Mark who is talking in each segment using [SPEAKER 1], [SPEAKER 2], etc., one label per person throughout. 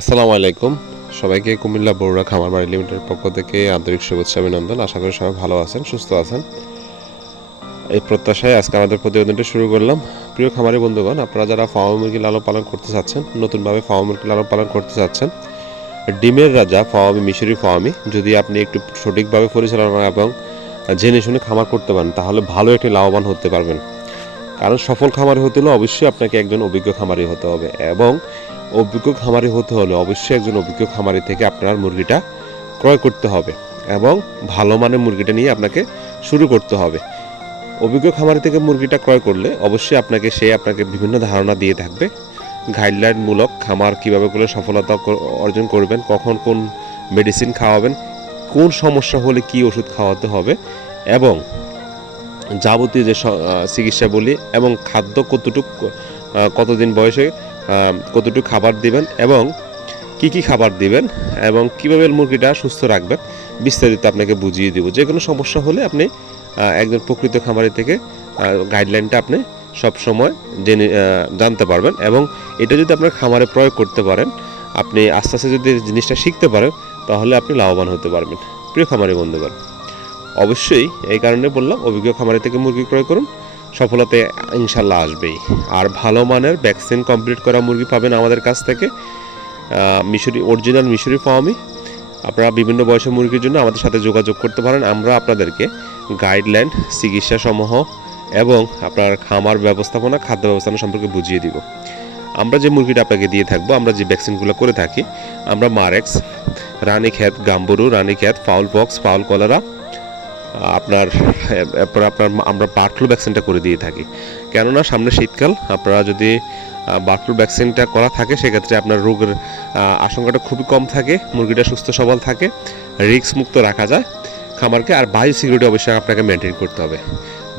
[SPEAKER 1] আসসালামু আলাইকুম। সবাইকে কুমিল্লা বড়ুয়া খামার বাড়ি লিমিটেডের পক্ষ থেকে আন্তরিক শুভেচ্ছা, অভিনন্দন। আশা করি সবাই ভালো আছেন, সুস্থ আছেন। এই প্রত্যাশায় আজকে আমাদের প্রতিবেদনটি শুরু করলাম। প্রিয় খামারি বন্ধুগণ, আপনারা যারা ফার্ম মুরগি লালন পালন করতে চাচ্ছেন, নতুনভাবে ফার্ম মুরগি লালন পালন করতে চাচ্ছেন, ডিমের রাজা ফাওয়ামি, মিশরি ফাওয়ামি, যদি আপনি একটু সঠিকভাবে পরিচালনা এবং জেনে শুনে খামার করতে পারেন, তাহলে ভালো একটি লাভবান হতে পারবেন। কারণ সফল খামারি হতে হলে অবশ্যই আপনাকে একজন অভিজ্ঞ খামারি হতে হবে এবং অভিজ্ঞ খামারি হতে হলে অবশ্যই একজন অভিজ্ঞ খামারি থেকে আপনার মুরগিটা ক্রয় করতে হবে এবং ভালো মানের মুরগিটা নিয়ে আপনাকে শুরু করতে হবে। অভিজ্ঞ খামারি থেকে মুরগিটা ক্রয় করলে অবশ্যই আপনাকে সে আপনাকে বিভিন্ন ধারণা দিয়ে থাকবে। গাইডলাইনমূলক খামার কীভাবে করলে সফলতা অর্জন করবেন, কখন কোন মেডিসিন খাওয়াবেন, কোন সমস্যা হলে কি ওষুধ খাওয়াতে হবে এবং যাবতীয় যে চিকিৎসা বলি এবং খাদ্য কতটুক কতদিন বয়সে কতটুকু খাবার দিবেন এবং কি কি খাবার দিবেন এবং কীভাবে মুরগিটা সুস্থ রাখবেন, বিস্তারিত আপনাকে বুঝিয়ে দিব। যে কোনো সমস্যা হলে আপনি একজন প্রকৃত খামারি থেকে গাইডলাইনটা আপনি সব সময় জেনে জানতে পারবেন এবং এটা যদি আপনার খামারে প্রয়োগ করতে পারেন, আপনি আস্তে আস্তে যদি জিনিসটা শিখতে পারেন, তাহলে আপনি লাভবান হতে পারবেন। প্রিয় খামারি বন্ধুগণ অবশ্যই এই কারণে বললাম, অভিজ্ঞ খামারি থেকে মুরগি ক্রয় করুন। সফলতা ইনশাল্লাহ আসবেই। আর ভালো মানের ভ্যাকসিন কমপ্লিট করা মুরগি পাবেন আমাদের কাছ থেকে। মিশরি অরিজিনাল মিশরি ফার্মই আপনারা বিভিন্ন বয়সের মুরগির জন্য আমাদের সাথে যোগাযোগ করতে পারেন। আমরা আপনাদেরকে গাইডলাইন চিকিৎসা সমূহ এবং আপনার খামার ব্যবস্থাপনা, খাদ্য ব্যবস্থাপনা সম্পর্কে বুঝিয়ে দিব। আমরা যে মুরগিটা আপনাকে দিয়ে থাকব, আমরা যে ভ্যাকসিনগুলো করে থাকি, আমরা Marek's, Ranikhet, Gumboro, Ranikhet fowl pox fowl cholera আপনার, এরপর আপনার আমরা বার্ড ফ্লু ভ্যাকসিনটা করে দিয়ে থাকি। কেননা সামনে শীতকাল, আপনারা যদি বার্ড ফ্লু ভ্যাকসিনটা করা থাকে, সেক্ষেত্রে আপনার রোগের আশঙ্কাটা খুবই কম থাকে, মুরগিটা সুস্থ সবল থাকে রিস্ক মুক্ত রাখা যায়। খামারকে, আর বায়ু সিকিউরিটি অবশ্যই আপনাকে মেনটেন করতে হবে।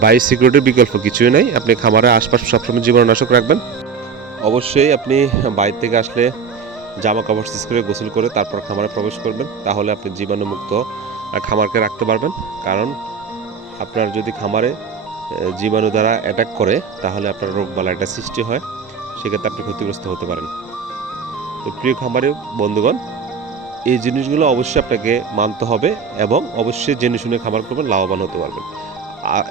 [SPEAKER 1] বায়ু সিকিউরিটির বিকল্প কিছুই নাই, আপনি খামারের আশপাশ সবসময় জীবাণুনাশক রাখবেন। অবশ্যই আপনি বাইরে থেকে আসলে জামা কাপড় সিজ করে গোসল করে তারপর খামারে প্রবেশ করবেন, তাহলে আপনি জীবাণুমুক্ত খামারকে রাখতে পারবেন। কারণ আপনার যদি খামারে জীবাণু দ্বারা অ্যাটাক করে, তাহলে আপনার রোগ বালাইটা সৃষ্টি হয়। সেক্ষেত্রে আপনি ক্ষতিগ্রস্ত হতে পারেন। তো প্রিয় খামারে বন্ধুগণ, এই জিনিসগুলো অবশ্যই আপনাকে মানতে হবে এবং অবশ্যই জেনে শুনে খামার করবেন, লাভবান হতে পারবেন।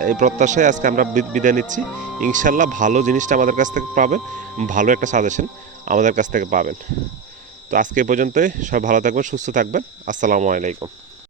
[SPEAKER 1] এই প্রত্যাশায় আজকে আমরা বিদায় নিচ্ছি। ইনশাল্লাহ ভালো জিনিসটা আমাদের কাছ থেকে পাবেন, ভালো একটা সাজেশন আমাদের কাছ থেকে পাবেন। তো আজকে পর্যন্তই। সবাই ভালো থাকবেন, সুস্থ থাকবেন। আসসালামু আলাইকুম।